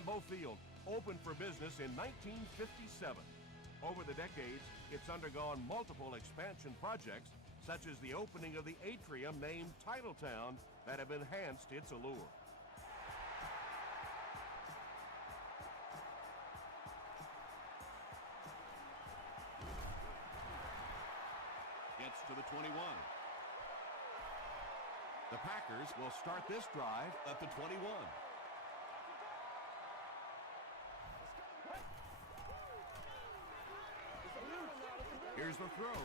Lambeau Field opened for business in 1957. Over the decades, it's undergone multiple expansion projects, such as the opening of the atrium named Titletown, that have enhanced its allure. Gets to the 21. The Packers will start this drive at the 21. Here's the throw.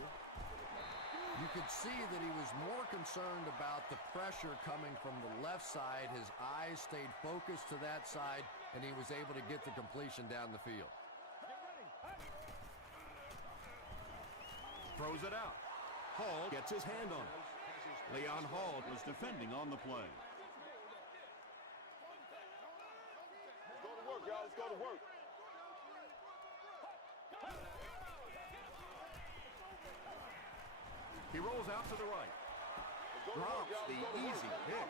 You could see that he was more concerned about the pressure coming from the left side. His eyes stayed focused to that side, and he was able to get the completion down the field. Throws it out. Hall gets his hand on it. Leon Hall was defending on the play. Let's go to work, y'all. Let's go to work. He rolls out to the right. Drops the easy pick.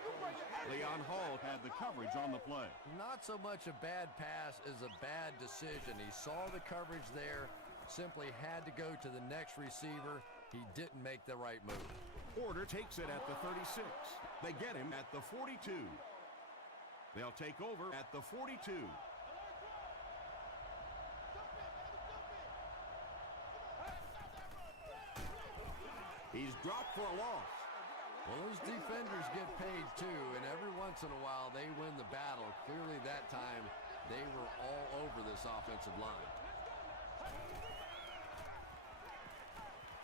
Leon Hall had the coverage on the play. Not so much a bad pass as a bad decision. He saw the coverage there, simply had to go to the next receiver. He didn't make the right move. Porter takes it at the 36. They get him at the 42. They'll take over at the 42. He's dropped for a loss. Well, those defenders get paid too, and every once in a while they win the battle. Clearly that time they were all over this offensive line.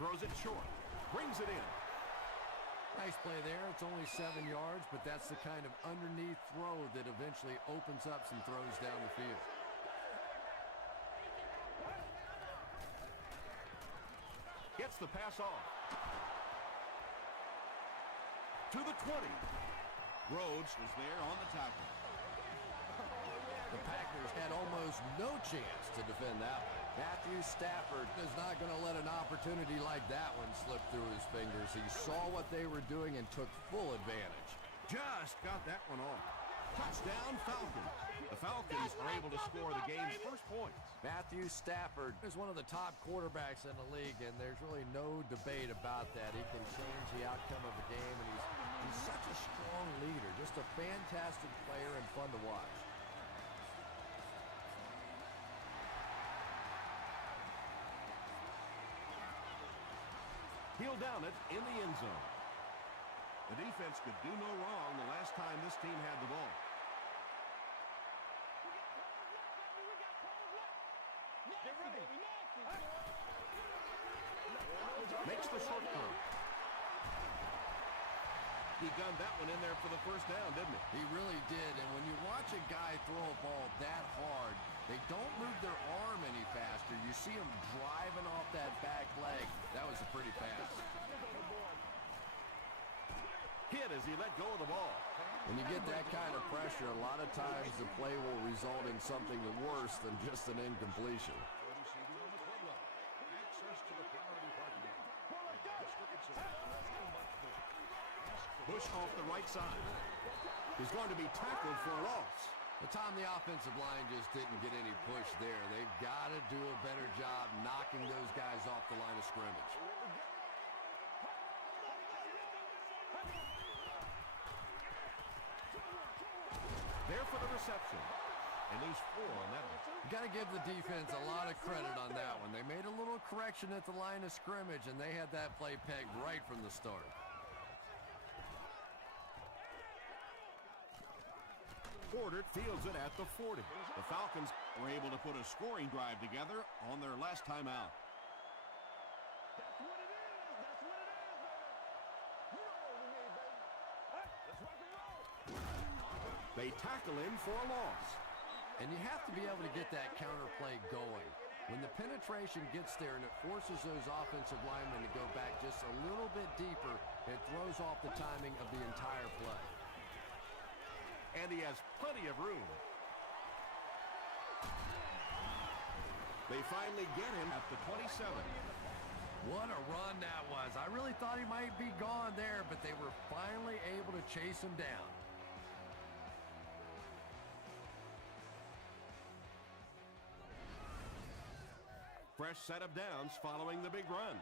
Throws it short. Brings it in. Nice play there. It's only 7 yards, but that's the kind of underneath throw that eventually opens up some throws down the field. Gets the pass off. To the 20. Rhodes was there on the tackle. The Packers had almost no chance to defend that one. Matthew Stafford is not going to let an opportunity like that one slip through his fingers. He saw what they were doing and took full advantage. Just got that one off. Touchdown, Falcons. The Falcons are able to score the game's first points. Matthew Stafford is one of the top quarterbacks in the league, and there's really no debate about that. He can change the outcome of a game, and he's such a strong leader, just a fantastic player and fun to watch. He'll down it in the end zone. The defense could do no wrong the last time this team had the ball. Makes the short throw. He gunned that one in there for the first down, didn't he? He really did, and when you watch a guy throw a ball that hard, they don't move their arm any faster. You see him driving off that back leg. That was a pretty pass. Hit as he let go of the ball. When you get that kind of pressure, a lot of times the play will result in something worse than just an incompletion. Bush off the right side. He's going to be tackled for a loss. The time the offensive line just didn't get any push there. They've got to do a better job knocking those guys off the line of scrimmage. There for the reception. And he's 4 on that one. You got to give the defense a lot of credit on that one. They made a little correction at the line of scrimmage, and they had that play pegged right from the start. Porter fields it at the 40. The Falcons were able to put a scoring drive together on their last time out. That's what it is. That's what it is, baby. You know what we need, baby. Let's rock and roll. They tackle him for a loss. And you have to be able to get that counter play going. When the penetration gets there and it forces those offensive linemen to go back just a little bit deeper, it throws off the timing of the entire play. And he has plenty of room. They finally get him at the 27. What a run that was. I really thought he might be gone there, but they were finally able to chase him down. Fresh set of downs following the big run.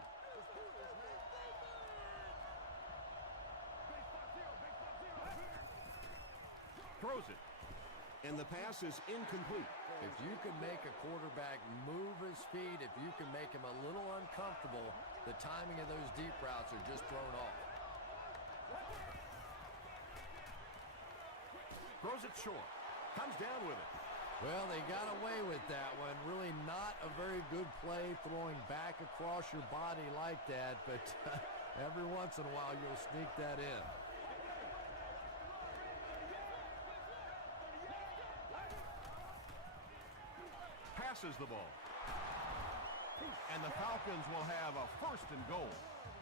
Throws it. And the pass is incomplete. If you can make a quarterback move his feet, if you can make him a little uncomfortable, the timing of those deep routes are just thrown off. Throws it short. Comes down with it. Well, they got away with that one. Really not a very good play throwing back across your body like that, but every once in a while you'll sneak that in. Passes the ball. And the Falcons will have a 1st and goal.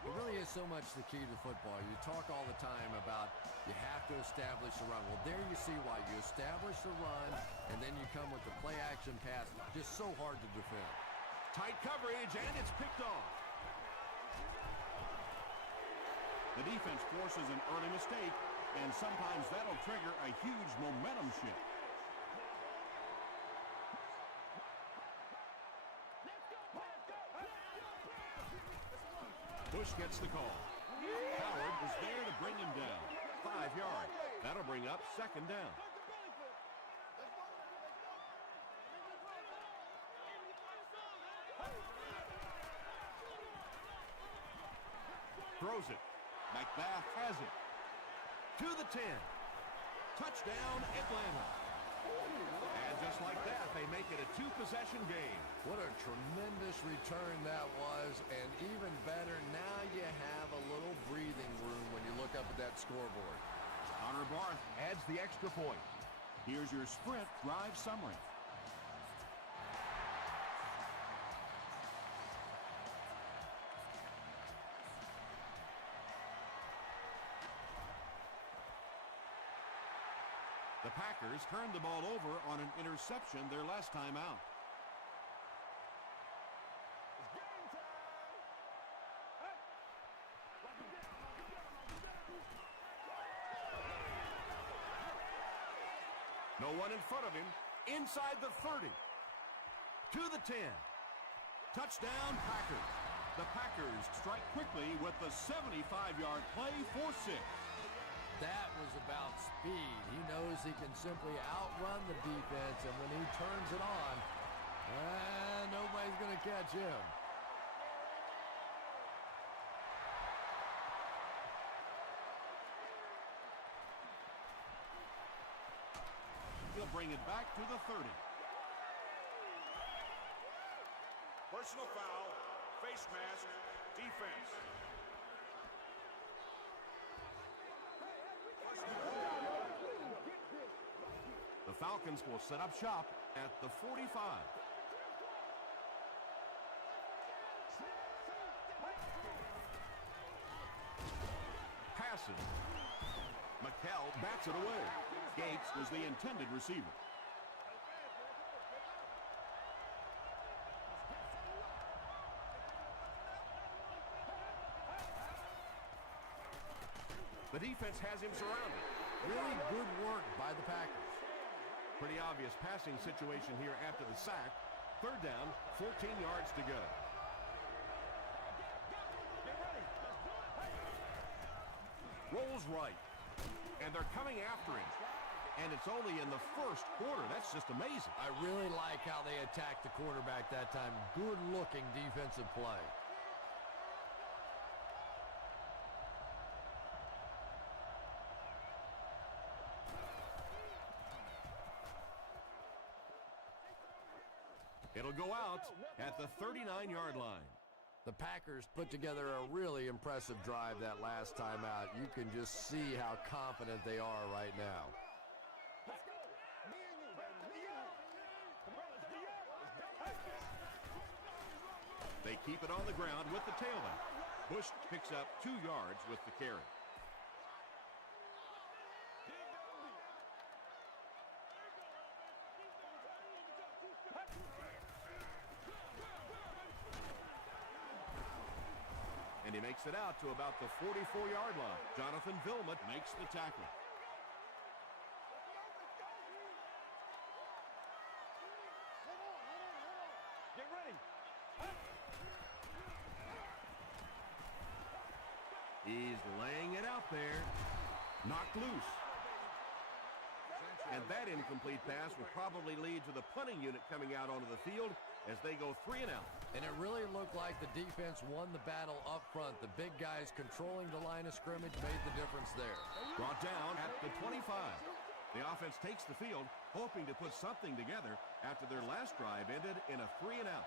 It really is so much the key to football. You talk all the time about you have to establish the run. Well, there you see why. You establish the run, and then you come with the play-action pass. Just so hard to defend. Tight coverage, and it's picked off. The defense forces an early mistake, and sometimes that'll trigger a huge momentum shift. Bush gets the call. Howard was there to bring him down. 5 yards. That'll bring up 2nd down. Throws it. McBath has it. To the 10. Touchdown, Atlanta. And just like that, they make it a 2-possession game. What a tremendous return that was, and even better, now you have a little breathing room when you look up at that scoreboard. Connor Barth adds the extra point. Here's your Sprint drive summary. The Packers turned the ball over on an interception their last time out. No one in front of him. Inside the 30. To the 10. Touchdown, Packers. The Packers strike quickly with the 75-yard play for 6. That was about speed. He knows he can simply outrun the defense, and when he turns it on, nobody's going to catch him. He'll bring it back to the 30. Personal foul, face mask, defense. The Falcons will set up shop at the 45. Passes. McHale bats it away. Gates was the intended receiver. The defense has him surrounded. Really good work by the Packers. Pretty obvious passing situation here after the sack. 3rd down, 14 yards to go. Rolls right. And they're coming after him. And it's only in the 1st quarter. That's just amazing. I really like how they attacked the quarterback that time. Good-looking defensive play. It'll go out at the 39-yard line. The Packers put together a really impressive drive that last time out. You can just see how confident they are right now. They keep it on the ground with the tailback. Bush picks up 2 yards with the carry. And he makes it out to about the 44-yard line. Jonathan Vilmot makes the tackle. Get ready. He's laying it out there. Knocked loose. And that incomplete pass will probably lead to the punting unit coming out onto the field as they go 3 and out. And it really looked like the defense won the battle up front. The big guys controlling the line of scrimmage made the difference there. Brought down at the 25. The offense takes the field, hoping to put something together after their last drive ended in a 3 and out.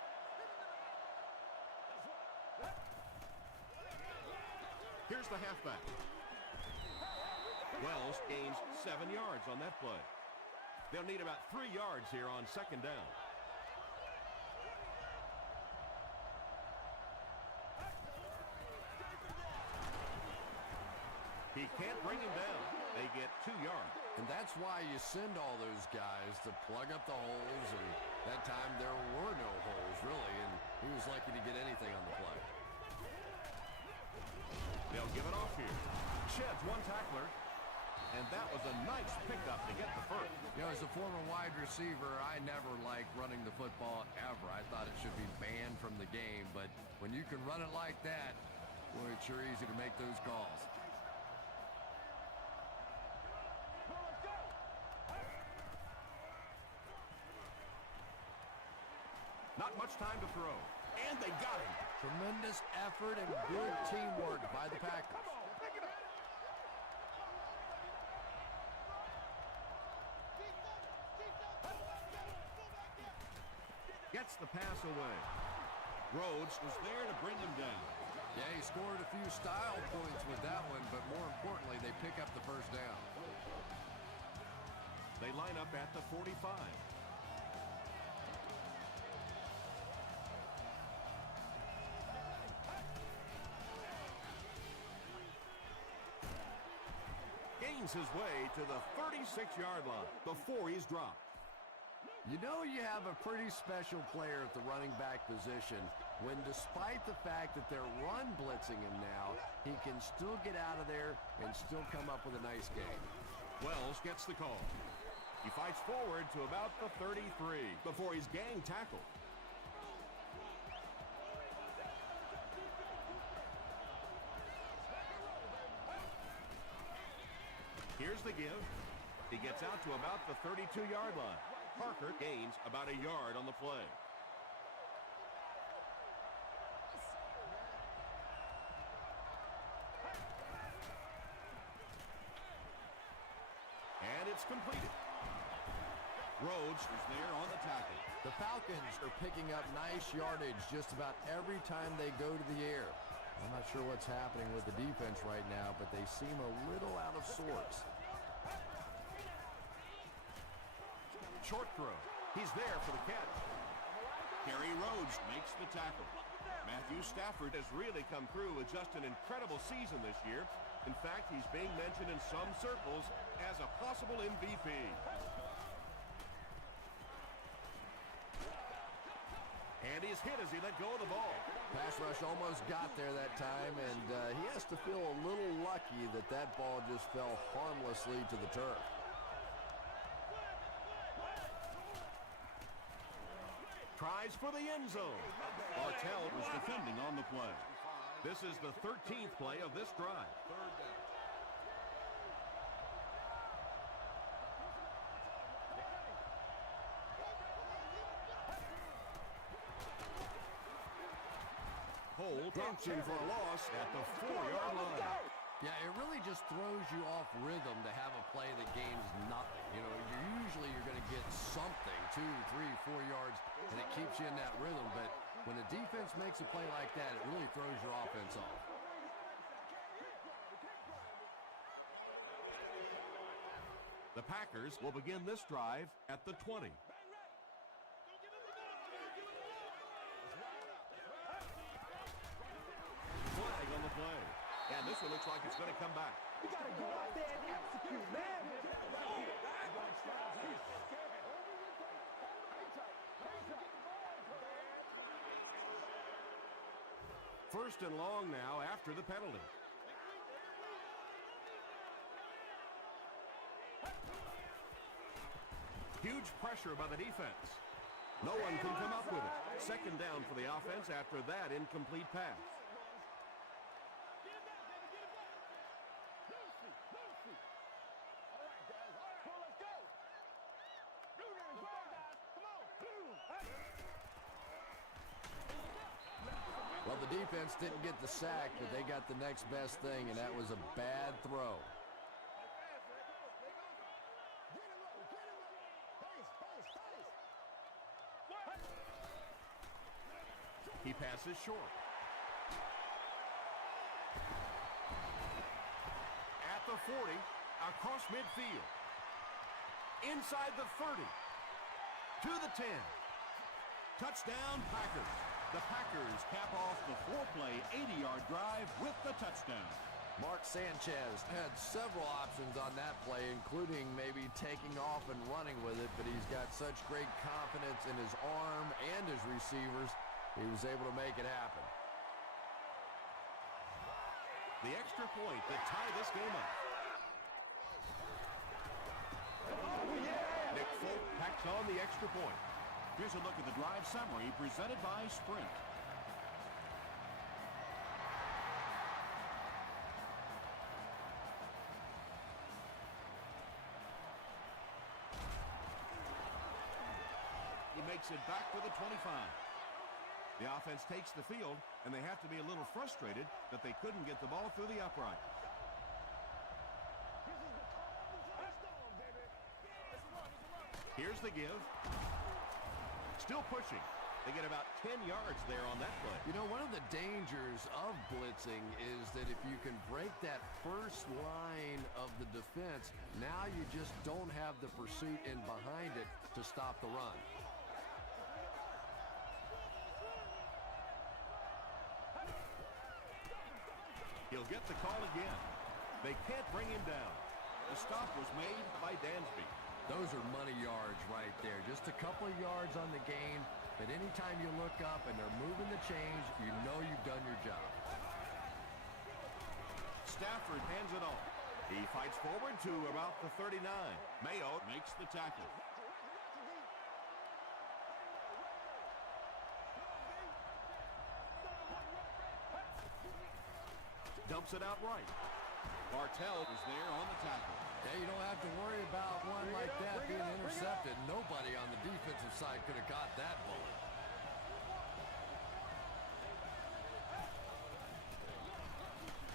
Here's the halfback. Wells gains 7 yards on that play. They'll need about 3 yards here on 2nd down. He can't bring him down. They get 2 yards. And that's why you send all those guys to plug up the holes, and that time there were no holes, really, and he was lucky to get anything on the play. They'll give it off here. Sheds 1 tackler, and that was a nice pickup to get the first. You know, as a former wide receiver, I never liked running the football ever. I thought it should be banned from the game, but when you can run it like that, boy, it's sure easy to make those calls. Not much time to throw, and they got him. Tremendous effort and good teamwork by the Packers. Gets the pass away. Rhodes was there to bring him down. Yeah, he scored a few style points with that one, but more importantly, they pick up the first down. They line up at the 45. Gains his way to the 36-yard line before he's dropped. You know you have a pretty special player at the running back position when, despite the fact that they're run blitzing him now, he can still get out of there and still come up with a nice game. Wells gets the call. He fights forward to about the 33 before he's gang tackled. Here's the give. He gets out to about the 32-yard line. Parker gains about a yard on the play. And it's completed. Rhodes is there on the tackle. The Falcons are picking up nice yardage just about every time they go to the air. I'm not sure what's happening with the defense right now, but they seem a little out of sorts. Short throw. He's there for the catch. Gary Rhodes makes the tackle. Matthew Stafford has really come through with just an incredible season this year. In fact, he's being mentioned in some circles as a possible MVP. And he's hit as he let go of the ball. Pass rush almost got there that time, and he has to feel a little lucky that that ball just fell harmlessly to the turf. Tries for the end zone. Bartell was defending on the play. This is the 13th play of this drive. Hold tension for a loss at the 4-yard line. Yeah, it really just throws you off rhythm to have a play that gains nothing. You know, usually you're going to get something, 2, 3, 4 yards, and it keeps you in that rhythm. But when a defense makes a play like that, it really throws your offense off. The Packers will begin this drive at the 20. Flag on the play. And this one looks like it's going to come back. You got to go out there and execute, man. First and long now after the penalty. Huge pressure by the defense. No one can come up with it. Second down for the offense after that incomplete pass. Well, the defense didn't get the sack, but they got the next best thing, and that was a bad throw. He passes short. At the 40, across midfield. Inside the 30. To the 10. Touchdown, Packers. The Packers cap off the 4-play, 80-yard drive with the touchdown. Mark Sanchez had several options on that play, including maybe taking off and running with it, but he's got such great confidence in his arm and his receivers, he was able to make it happen. The extra point that tied this game up. Nick Folk packs on the extra point. Here's a look at the drive summary presented by Sprint. He makes it back to the 25. The offense takes the field, and they have to be a little frustrated that they couldn't get the ball through the upright. Here's the give. Still pushing. They get about 10 yards there on that play. You know, one of the dangers of blitzing is that if you can break that first line of the defense, now you just don't have the pursuit in behind it to stop the run. He'll get the call again. They can't bring him down. The stop was made by Dansby. Those are money yards right there. Just a couple of yards on the gain, but anytime you look up and they're moving the chains, you know you've done your job. Stafford hands it off. He fights forward to about the 39. Mayo makes the tackle. Dumps it out right. Bartell is there on the tackle. Yeah, you don't have to worry about one like that being intercepted. Nobody on the defensive side could have got that bullet.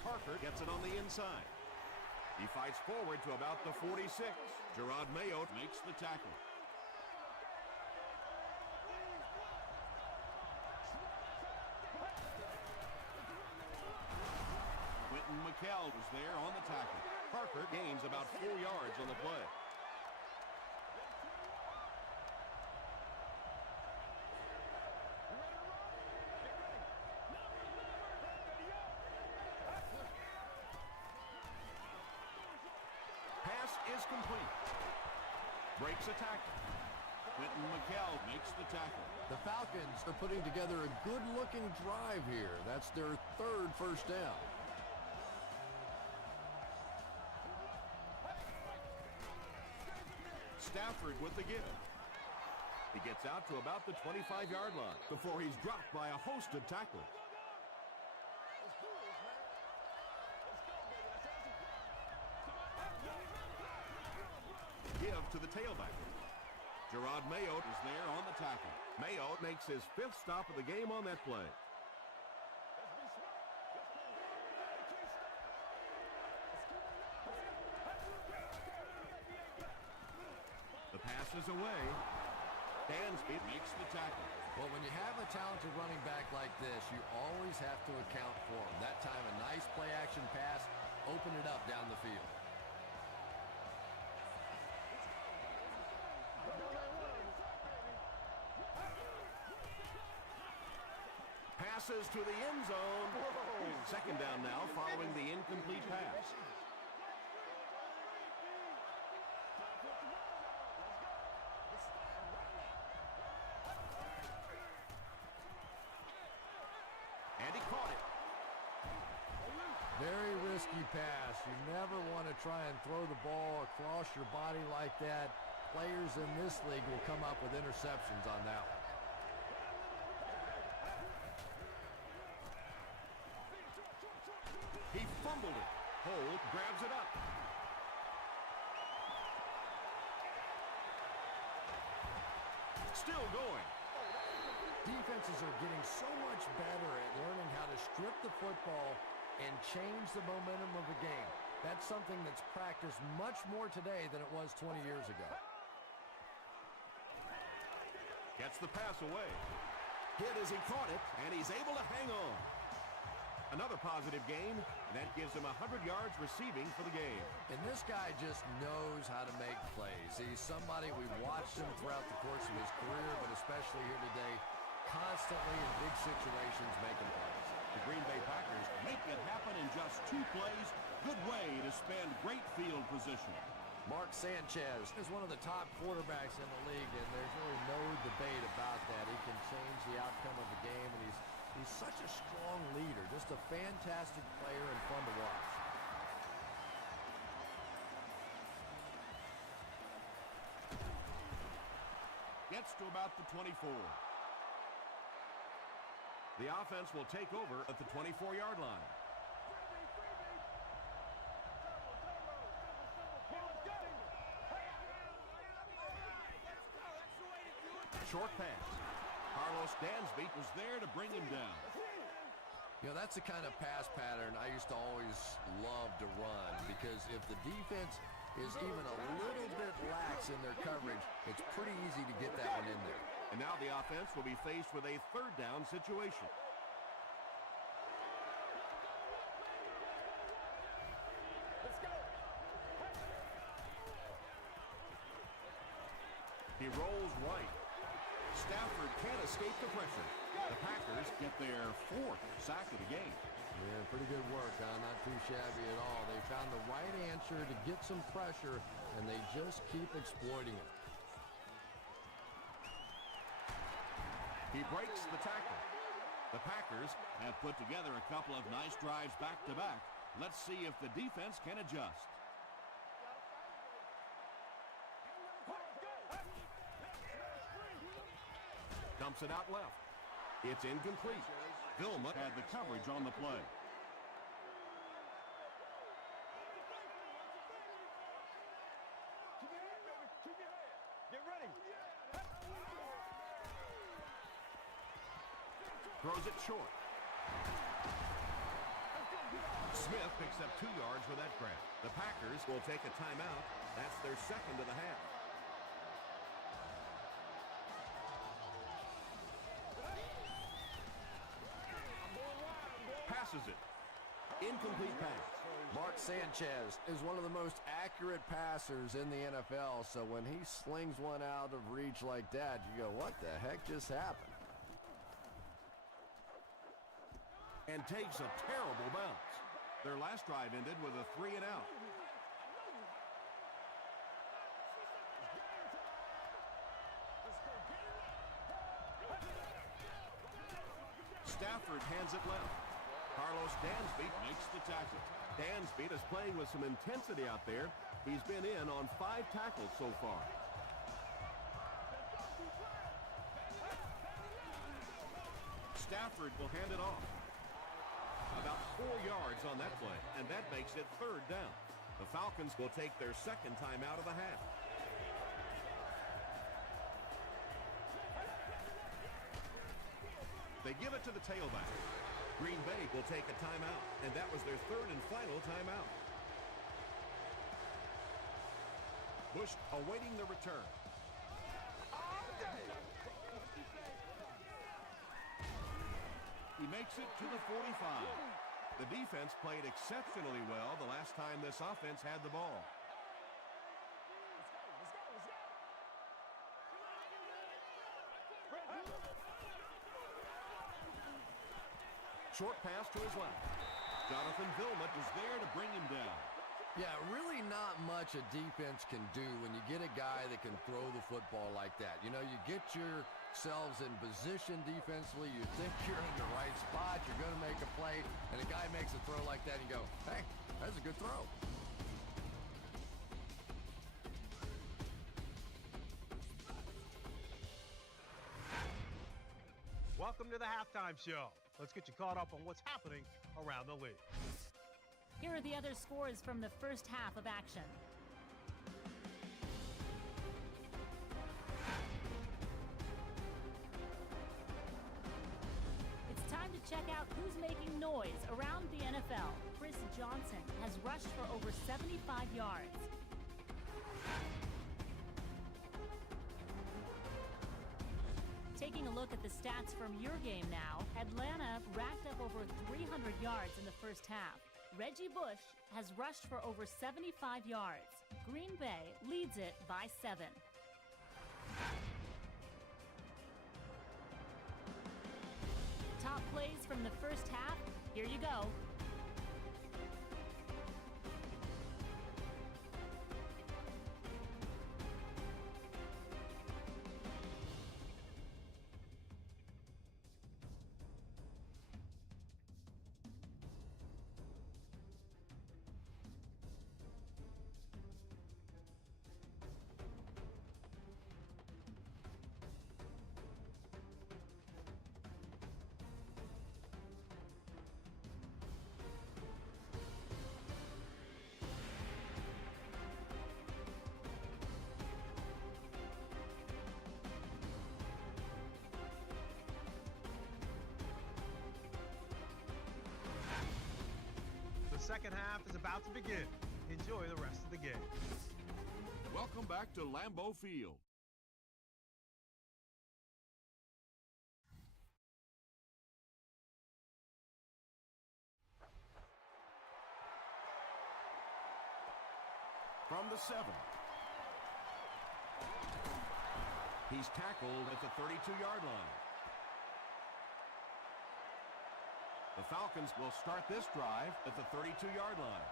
Parker gets it on the inside. He fights forward to about the 46. Gerard Mayo makes the tackle. McCall was there on the tackle. Parker gains about 4 yards on the play. Pass is complete. Breaks a tackle. Quentin McCall makes the tackle. The Falcons are putting together a good-looking drive here. That's their third first down. Stafford with the give. He gets out to about the 25-yard line before he's dropped by a host of tacklers. Give to the tailback. Gerard Mayo is there on the tackle. Mayo makes his 5th stop of the game on that play. The pass is away. Dansby makes the tackle. Well, when you have a talented running back like this, you always have to account for him. That time, a nice play-action pass, open it up down the field. Passes to the end zone. Second down now following the incomplete pass. And he caught it. Very risky pass. You never want to try and throw the ball across your body like that. Players in this league will come up with interceptions on that one. Hold, grabs it up. Still going. Defenses are getting so much better at learning how to strip the football and change the momentum of the game. That's something that's practiced much more today than it was 20 years ago. Gets the pass away. Hit as he caught it, and he's able to hang on. Another positive game, and that gives him 100 yards receiving for the game. And this guy just knows how to make plays. He's somebody we've watched him throughout the course of his career, but especially here today, constantly in big situations making plays. The Green Bay Packers make it happen in just 2 plays. Good way to spend great field position. Mark Sanchez is one of the top quarterbacks in the league, and there's really no debate about that. He can change the outcome of the game, and he's such a strong leader, just a fantastic player and fun to watch. Gets to about the 24. The offense will take over at the 24-yard line. Short pass. Carlos Dansby was there to bring him down. You know, that's the kind of pass pattern I used to always love to run, because if the defense is even a little bit lax in their coverage, it's pretty easy to get that one in there. And now the offense will be faced with a 3rd down situation. Let's go. He rolls right. Stafford can't escape the pressure. The Packers get their 4th sack of the game. Yeah, pretty good work, huh? Not too shabby at all. They found the right answer to get some pressure, and they just keep exploiting it. He breaks the tackle. The Packers have put together a couple of nice drives back-to-back. Let's see if the defense can adjust. Dumps it out left. It's incomplete. Vilma had the coverage on the play. Keep your head, baby. Keep your head. Get ready. Throws it short. Smith picks up 2 yards with that grab. The Packers will take a timeout. That's their 2nd of the half. Passes it. Incomplete pass. Mark Sanchez is one of the most accurate passers in the NFL, so when he slings one out of reach like that, you go, what the heck just happened? And takes a terrible bounce. Their last drive ended with a 3-and-out. Stafford hands it left. Carlos Dansby makes the tackle. Dansby is playing with some intensity out there. He's been in on 5 tackles so far. Stafford will hand it off. About 4 yards on that play, and that makes it 3rd down. The Falcons will take their 2nd timeout of the half. They give it to the tailback. Green Bay will take a timeout, and that was their 3rd and final timeout. Bush awaiting the return. He makes it to the 45. The defense played exceptionally well the last time this offense had the ball. Short pass to his left. Jonathan Vilma is there to bring him down. Yeah, really not much a defense can do when you get a guy that can throw the football like that. You know, you get yourselves in position defensively, you think you're in the right spot, you're going to make a play, and a guy makes a throw like that, and you go, hey, that's a good throw. Welcome to the halftime show. Let's get you caught up on what's happening around the league. Here are the other scores from the first half of action. It's time to check out who's making noise around the NFL. Chris Johnson has rushed for over 75 yards. Taking a look at the stats from your game now, Atlanta racked up over 300 yards in the first half. Reggie Bush has rushed for over 75 yards. Green Bay leads it by 7. Top plays from the first half, here you go. The second half is about to begin. Enjoy the rest of the game. Welcome back to Lambeau Field. From the 7. He's tackled at the 32-yard line. The Falcons will start this drive at the 32-yard line.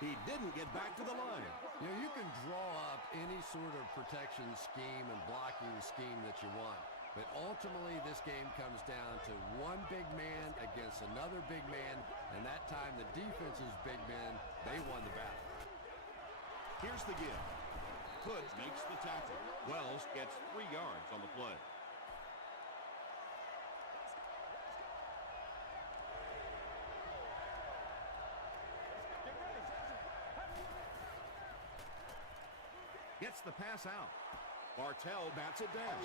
He didn't get back to the line. You know, you can draw up any sort of protection scheme and blocking scheme that you want. But ultimately, this game comes down to one big man against another big man. And that time, the defense's big men, they won the battle. Here's the give. Hood makes the tackle. Wells gets 3 yards on the play. Gets the pass out. Bartell bats it down.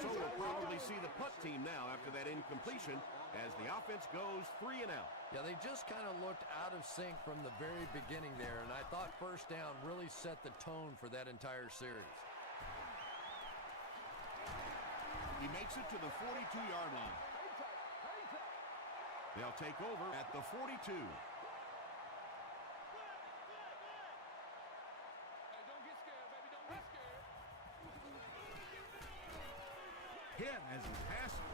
So we'll probably see the punt team now after that incompletion as the offense goes 3 and out. Yeah, they just kind of looked out of sync from the very beginning there, and I thought first down really set the tone for that entire series. He makes it to the 42-yard line. They'll take over at the 42. Hit as he passes.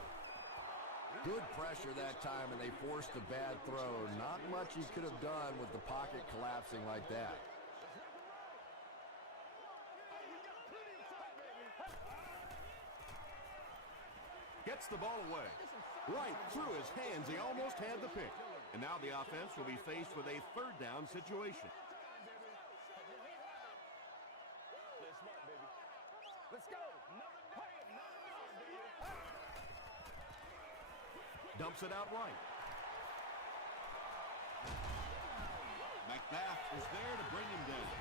Good pressure that time, and they forced a bad throw. Not much he could have done with the pocket collapsing like that. Gets the ball away. Right through his hands. He almost had the pick. And now the offense will be faced with a third down situation. Let's go. Dumps it out right. McBath is there to bring him down.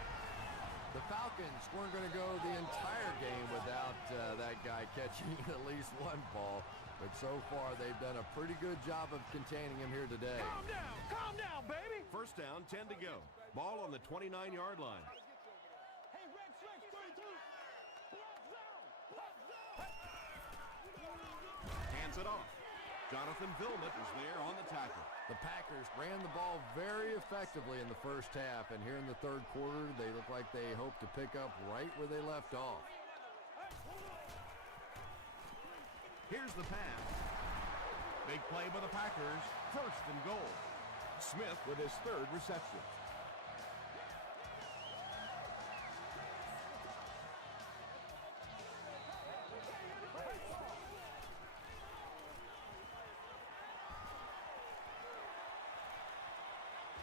The Falcons weren't going to go the entire game without that guy catching at least one ball. But so far, they've done a pretty good job of containing him here today. Calm down, baby. First down, 10 to go. Ball on the 29-yard line. Hey, red flex 32. Block zone. Hands it off. Jonathan Vilmet is there on the tackle. The Packers ran the ball very effectively in the first half, and here in the third quarter, they look like they hope to pick up right where they left off. Here's the pass. Big play by the Packers. First and goal. Smith with his third reception.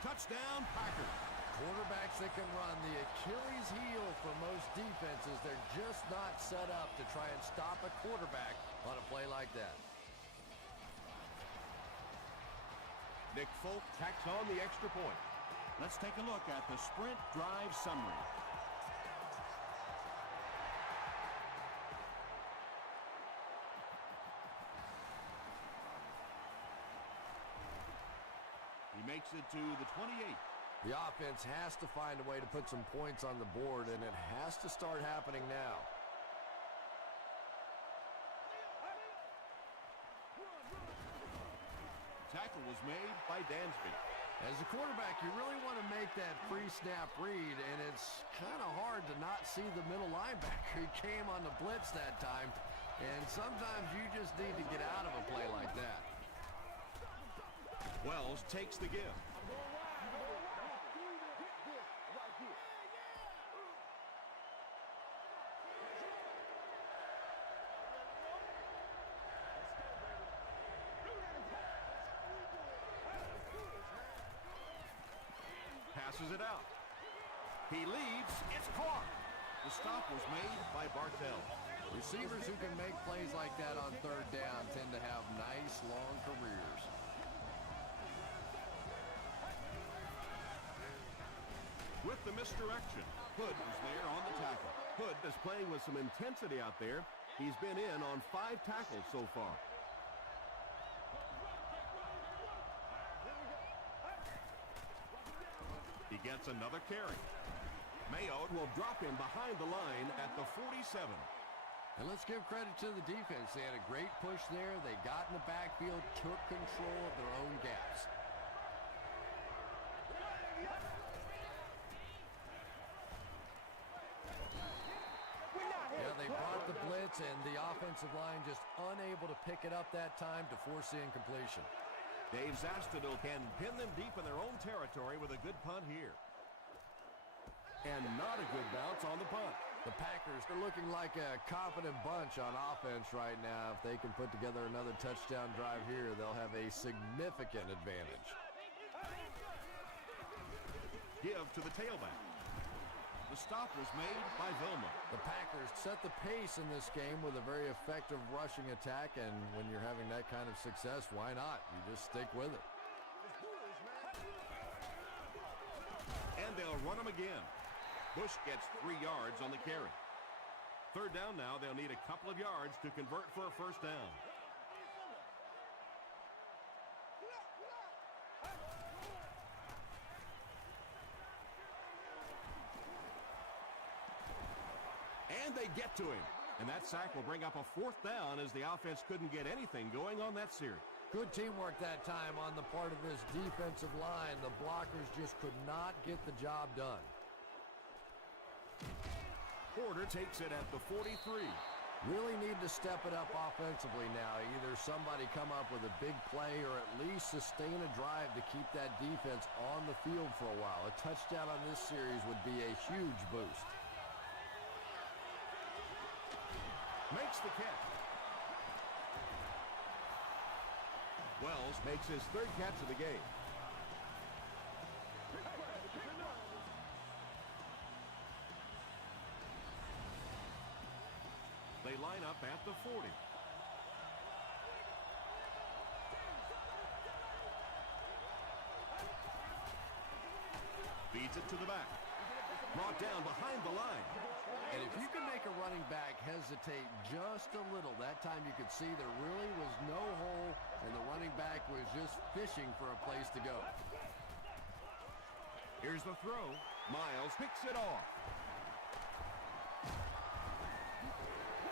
Touchdown, Packers. Quarterbacks that can run, the Achilles heel for most defenses. They're just not set up to try and stop a quarterback on a play like that. Nick Folk tacks on the extra point. Let's take a look at the sprint drive summary. He makes it to the 28. The offense has to find a way to put some points on the board, and it has to start happening now. Tackle was made by Dansby. As a quarterback, you really want to make that pre-snap read, and it's kind of hard to not see the middle linebacker. He came on the blitz that time, and sometimes you just need to get out of a play like that. Wells takes the give. Passes it out. He leads. It's caught. The stop was made by Bartell. Receivers who can make plays like that on third down tend to have nice, long careers. With the misdirection, Hood was there on the tackle. Hood is playing with some intensity out there. He's been in on 5 tackles so far. He gets another carry. Mayo will drop him behind the line at the 47. And let's give credit to the defense. They had a great push there. They got in the backfield, took control of their own gaps. Yeah, they brought the blitz, and the offensive line just unable to pick it up that time to force the incompletion. Dave Zastudil can pin them deep in their own territory with a good punt here. And not a good bounce on the punt. The Packers are looking like a confident bunch on offense right now. If they can put together another touchdown drive here, they'll have a significant advantage. Give to the tailback. The stop was made by Vilma. The Packers set the pace in this game with a very effective rushing attack, and when you're having that kind of success, why not? You just stick with it. And they'll run him again. Bush gets 3 yards on the carry. Third down now, they'll need a couple of yards to convert for a first down. And they get to him. And that sack will bring up a 4th down as the offense couldn't get anything going on that series. Good teamwork that time on the part of this defensive line. The blockers just could not get the job done. Porter takes it at the 43. Really need to step it up offensively now. Either somebody come up with a big play or at least sustain a drive to keep that defense on the field for a while. A touchdown on this series would be a huge boost. Makes the catch. Wells makes his 3rd catch of the game. They line up at the 40. Feeds it to the back. Brought down behind the line. And if you can make a running back hesitate just a little, that time you could see there really was no hole, and the running back was just fishing for a place to go. Here's the throw. Miles picks it off.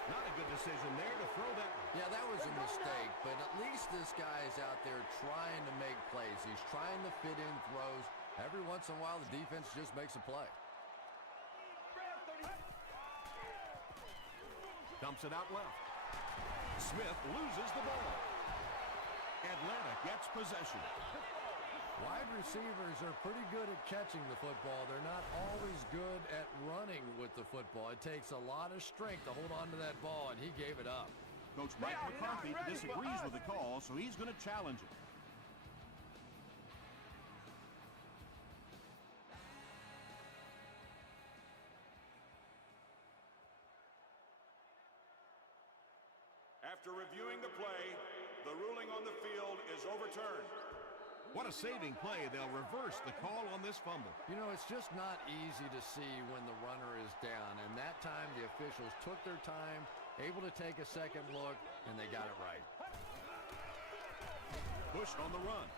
Not a good decision there to throw that. Yeah, that was a mistake, but at least this guy's out there trying to make plays. He's trying to fit in throws. Every once in a while, the defense just makes a play. Dumps it out left. Smith loses the ball. Atlanta gets possession. Wide receivers are pretty good at catching the football. They're not always good at running with the football. It takes a lot of strength to hold on to that ball, and he gave it up. Coach Mike McCarthy disagrees with the call, so he's going to challenge it. reviewing the play, the ruling on the field is overturned. What a saving play. They'll reverse the call on this fumble. You know, it's just not easy to see when the runner is down, and that time the officials took their time, able to take a second look, and they got it right. Bush on the run.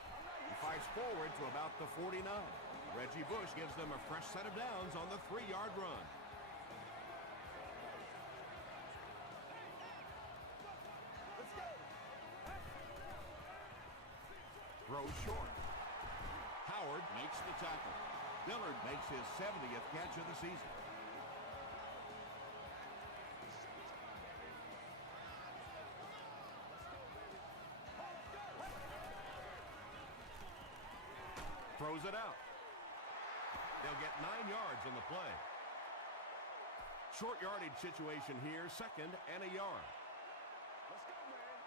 He fights forward to about the 49. Reggie Bush gives them a fresh set of downs on the 3-yard run. Throws short. Howard makes the tackle. Dillard makes his 70th catch of the season. Throws it out. They'll get 9 yards on the play. Short yardage situation here, 2nd and a yard. Let's go, man.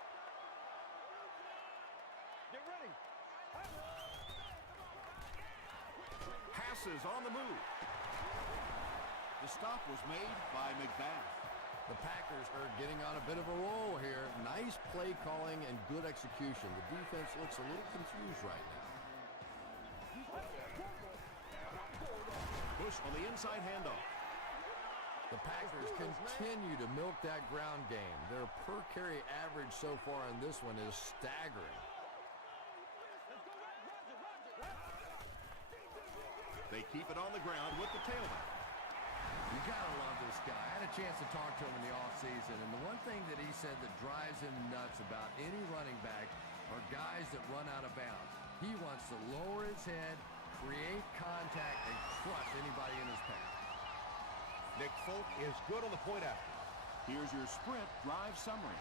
Get ready. Passes on the move. The stop was made by McBath. The Packers are getting on a bit of a roll here. Nice play calling and good execution. The defense looks a little confused right now. Bush on the inside handoff. The Packers continue to milk that ground game. Their per carry average so far in this one is staggering. They keep it on the ground with the tailback. You gotta love this guy. I had a chance to talk to him in the offseason, and the one thing that he said that drives him nuts about any running back are guys that run out of bounds. He wants to lower his head, create contact, and crush anybody in his path. Nick Folk is good on the point after. Here's your sprint drive summary.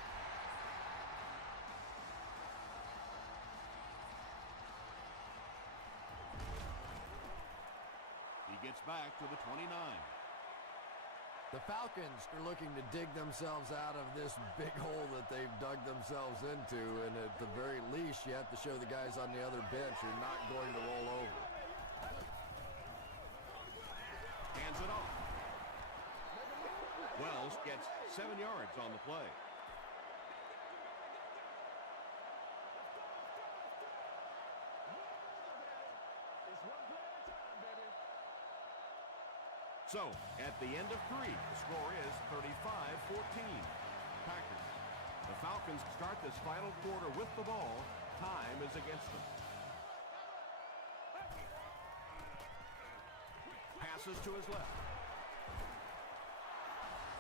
He gets back to the 29. The Falcons are looking to dig themselves out of this big hole that they've dug themselves into, and at the very least, you have to show the guys on the other bench you're not going to roll over. Hands it off. Wells gets 7 yards on the play. It's one play at a time, baby. So, at the end of 3, the score is 35-14. Packers. The Falcons start this final quarter with the ball. Time is against them. Passes to his left.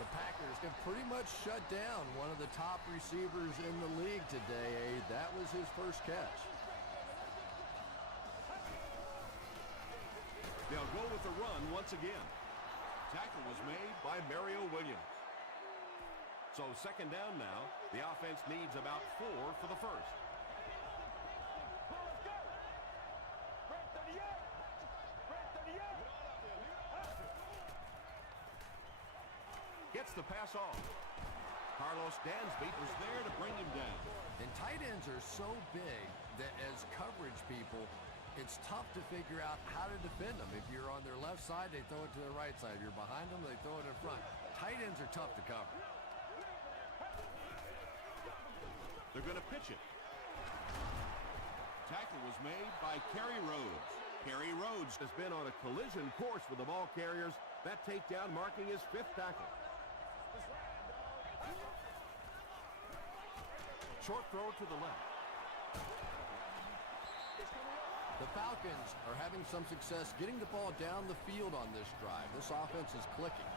The Packers have pretty much shut down one of the top receivers in the league today. That was his first catch. They'll go with the run once again. Tackle was made by Mario Williams. So 2nd down now. The offense needs about 4 for the first. Gets the pass off. Carlos Dansby was there to bring him down. And tight ends are so big that as coverage people, it's tough to figure out how to defend them. If you're on their left side, they throw it to the right side. If you're behind them, they throw it in front. Tight ends are tough to cover. They're going to pitch it. Tackle was made by Kerry Rhodes. Kerry Rhodes has been on a collision course with the ball carriers. That takedown marking his 5th tackle. Short throw to the left. The Falcons are having some success getting the ball down the field on this drive. This offense is clicking.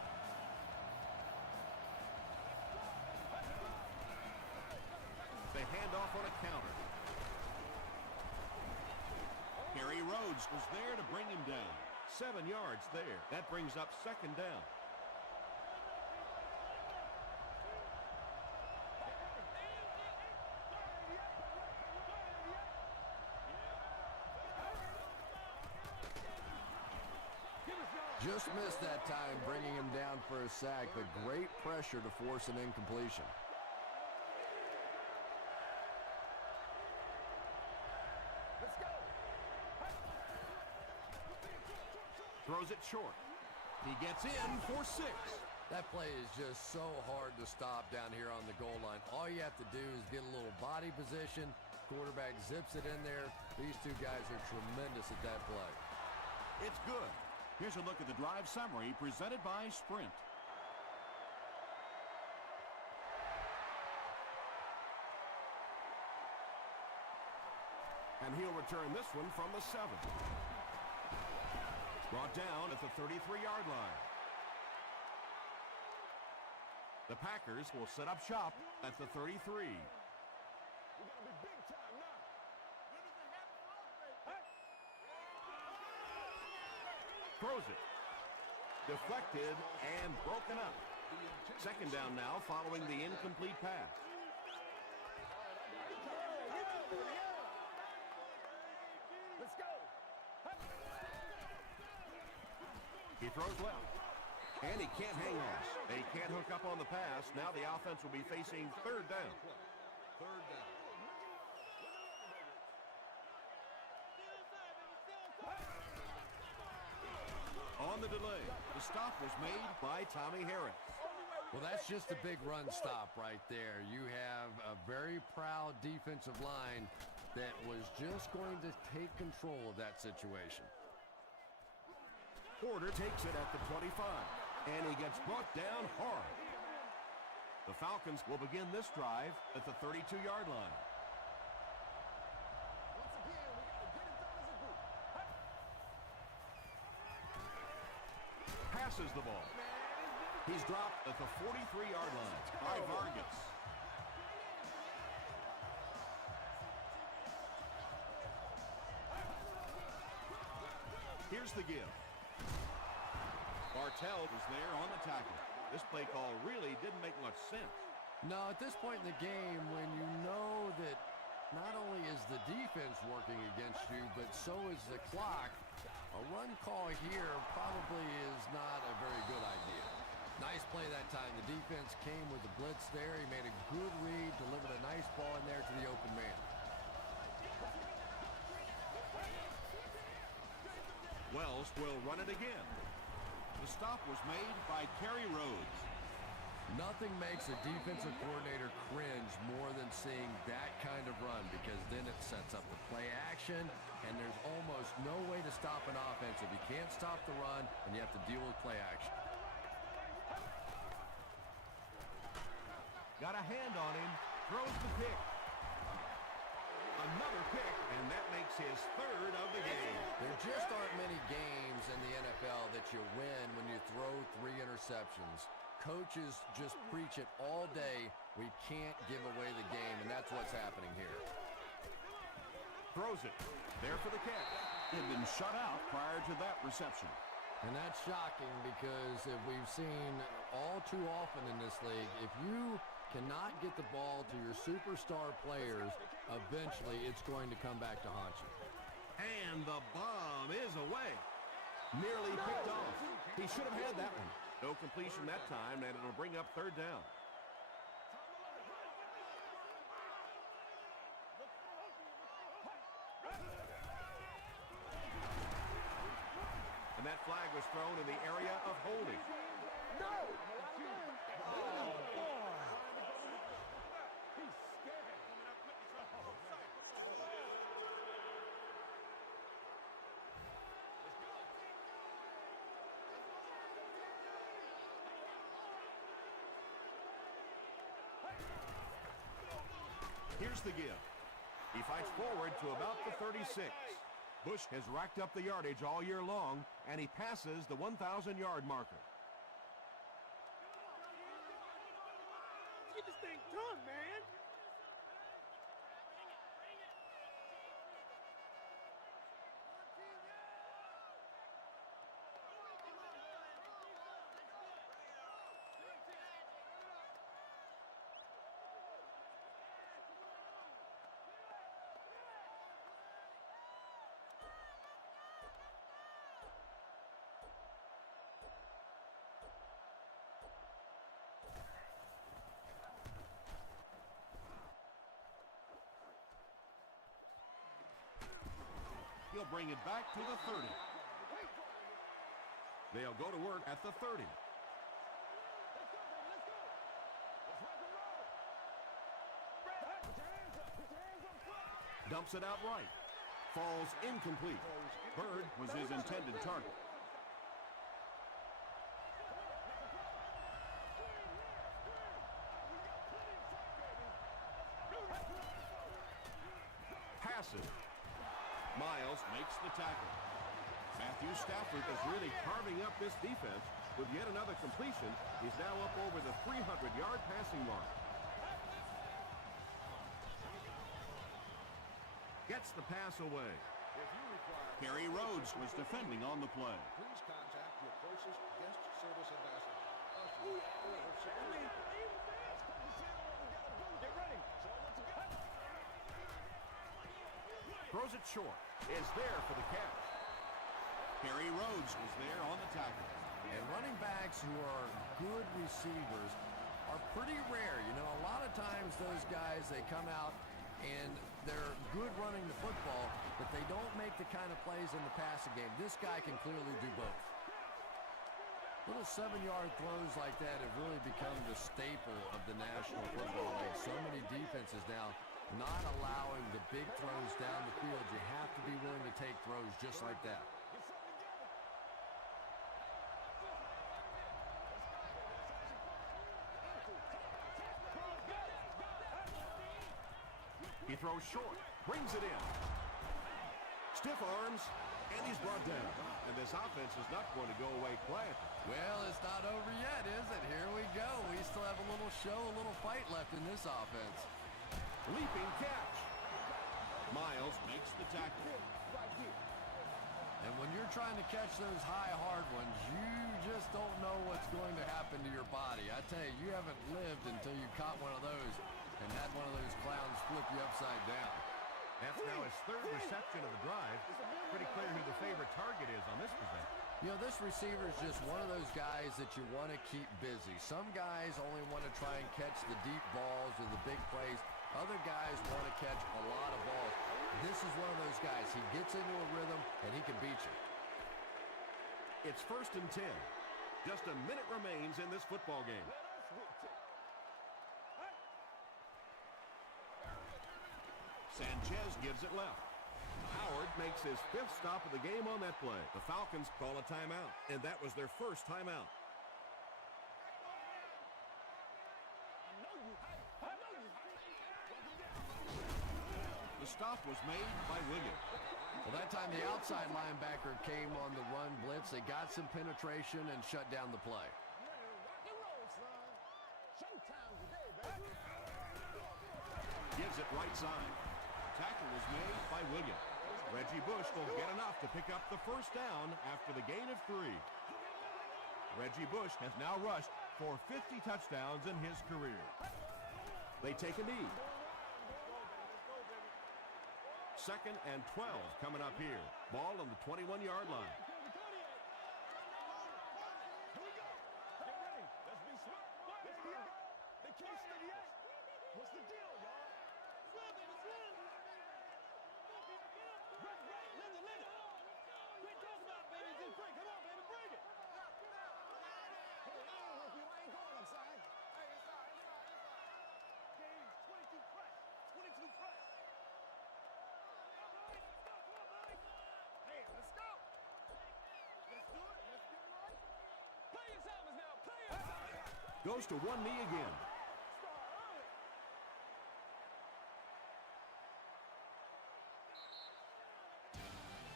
They hand off on a counter. Kerry Rhodes was there to bring him down. 7 yards there. That brings up 2nd down. Just missed that time, bringing him down for a sack, but great pressure to force an incompletion. Let's go. Throws it short. He gets in for 6. That play is just so hard to stop down here on the goal line. All you have to do is get a little body position. Quarterback zips it in there. These two guys are tremendous at that play. It's good. Here's a look at the drive summary presented by Sprint. And he'll return this one from the 7. Brought down at the 33-yard line. The Packers will set up shop at the 33. We gotta be big time now. Throws it. Deflected and broken up. Second down now following the incomplete pass. Let's go. He throws left. And he can't hang on. They can't hook up on the pass. Now the offense will be facing third down. Third down. On the delay, the stop was made by Tommy Harris. Well, that's just a big run stop right there. You have a very proud defensive line that was just going to take control of that situation. Porter takes it at the 25, and he gets brought down hard. The Falcons will begin this drive at the 32-yard line. Once again, we gotta get it done as a group. Passes the ball. He's dropped at the 43-yard line by Vargas. Here's the give. Bartell was there on the tackle. This play call really didn't make much sense. No, at this point in the game, when you know that not only is the defense working against you, but so is the clock, a run call here probably is not a very good idea. Nice play that time. The defense came with the blitz there. He made a good read, delivered a nice ball in there to the open man. Wells will run it again. The stop was made by Kerry Rhodes. Nothing makes a defensive coordinator cringe more than seeing that kind of run, because then it sets up the play action, and there's almost no way to stop an offense if you can't stop the run and you have to deal with play action. Got a hand on him. Throws the pick. Another pick, and that makes his third of the game. There just aren't many games in the NFL that you win when you throw 3 interceptions. Coaches just preach it all day. We can't give away the game, and that's what's happening here. Throws it. There for the catch. He had been shut out prior to that reception. And that's shocking, because if we've seen all too often in this league, if you cannot get the ball to your superstar players, eventually it's going to come back to haunt you. And the bomb is away. Nearly picked off. He should have had that one. No completion that time, and it'll bring up third down. And that flag was thrown in the area of holding. No! Oh, boy! He's scared. Here's the give. He fights forward to about the 36. Bush has racked up the yardage all year long, and he passes the 1,000-yard marker. Get this thing done, man! He'll bring it back to the 30. They'll go to work at the 30. Dumps it out right. Falls incomplete. Bird was his intended target. Passes. Miles makes the tackle. Matthew Stafford is really carving up this defense with yet another completion. He's now up over the 300-yard passing mark. Gets the pass away. Kerry Rhodes was defending on the play. Please contact your closest guest service ambassador. Get ready. Throws it short. Is there for the catch. Kerry Rhodes was there on the tackle. And running backs who are good receivers are pretty rare. You know, a lot of times those guys, they come out and they're good running the football, but they don't make the kind of plays in the passing game. This guy can clearly do both. Little 7-yard throws like that have really become the staple of the National Football League. So many defenses now not allowing the big throws down the field. You have to be willing to take throws just like that. He throws short, brings it in. Stiff arms, and he's brought down. And this offense is not going to go away quietly. Well, it's not over yet, is it? Here we go. We still have a little show, a little fight left in this offense. Leaping catch. Miles makes the tackle. And when you're trying to catch those high, hard ones, you just don't know what's going to happen to your body. I tell you, you haven't lived until you caught one of those and had one of those clowns flip you upside down. That's now his third reception of the drive. Pretty clear who the favorite target is on this possession. You know, this receiver is just one of those guys that you want to keep busy. Some guys only want to try and catch the deep balls or the big plays. Other guys want to catch a lot of balls. This is one of those guys. He gets into a rhythm, and he can beat you. It's 1st and 10. Just a minute remains in this football game. Sanchez gives it left. Howard makes his 5th stop of the game on that play. The Falcons call a timeout, and that was their first timeout. The stop was made by Williams. Well, that time the outside linebacker came on the run blitz. They got some penetration and shut down the play. Gives it right side. Tackle was made by Williams. Reggie Bush will get enough to pick up the first down after the gain of 3. Reggie Bush has now rushed for 50 touchdowns in his career. They take a knee. 2nd and 12 coming up here. Ball on the 21-yard line. Goes to one knee again.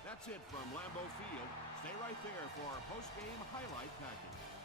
That's it from Lambeau Field. Stay right there for our post-game highlight package.